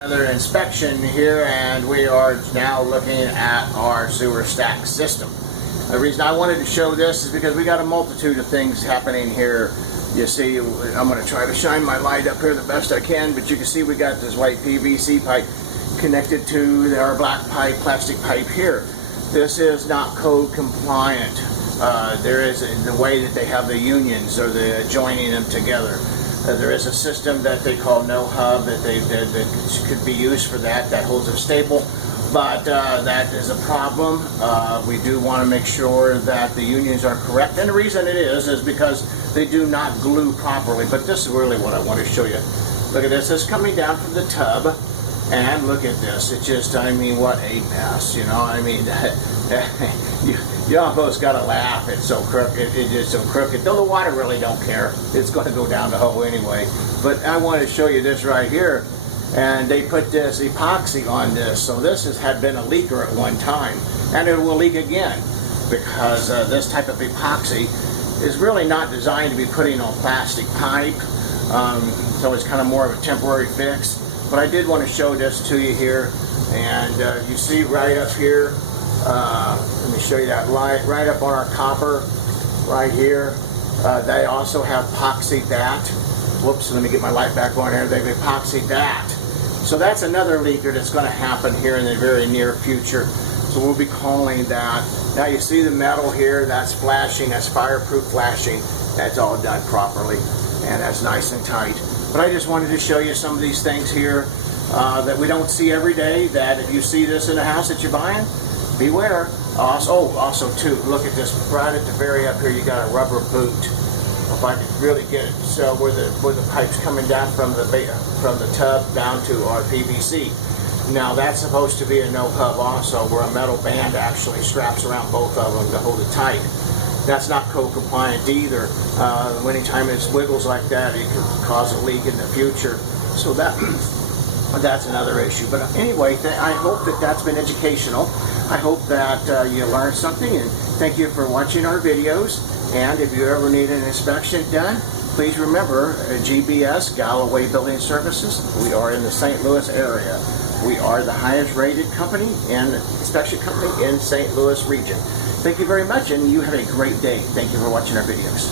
Another inspection here, and we are now looking at our sewer stack system. The reason I wanted to show this is because we got a multitude of things happening here. You see, I'm going to try to shine my light up here the best I can, but you can see we got this white PVC pipe connected to our black pipe, plastic pipe here. This is not code compliant. There is the way that they have the unions or the joining them together. There is a system that they call no hub that could be used for that holds them stable, but that is a problem. We do want to make sure that the unions are correct, and the reason it is because they do not glue properly. But this is really what I want to show you. Look at this. It's coming down from the tub, and look at this. It just, I mean, what a mess, you know. I mean, you almost got to laugh. It's so crooked. It's just so crooked. Though the water really don't care. It's going to go down the hole anyway. But I want to show you this right here. And they put this epoxy on this. So this had been a leaker at one time. And it will leak again. Because this type of epoxy is really not designed to be putting on plastic pipe. So it's kind of more of a temporary fix. But I did want to show this to you here. And you see right up here. Let me show you that light right up on our copper right here. They also have epoxied that. Whoops, let me get my light back on here. They've epoxied that. So that's another leaker that's going to happen here in the very near future. So we'll be calling that. Now you see the metal here, that's flashing, that's fireproof flashing. That's all done properly, and that's nice and tight. But I just wanted to show you some of these things here that we don't see every day, that if you see this in a house that you're buying, beware. Also too, look at this right at the very up here. You got a rubber boot. If I could really get it, so where the pipe's coming down from the tub down to our PVC. Now that's supposed to be a no hub also, where a metal band actually straps around both of them to hold it tight. That's not code compliant either. Anytime it wiggles like that, it could cause a leak in the future. So that's another issue. But anyway, I hope that that's been educational. I hope that you learned something, and thank you for watching our videos. And if you ever need an inspection done, please remember GBS, Galloway Building Services. We are in the St. Louis area. We are the highest rated company and inspection company in St. Louis region. Thank you very much, and you have a great day. Thank you for watching our videos.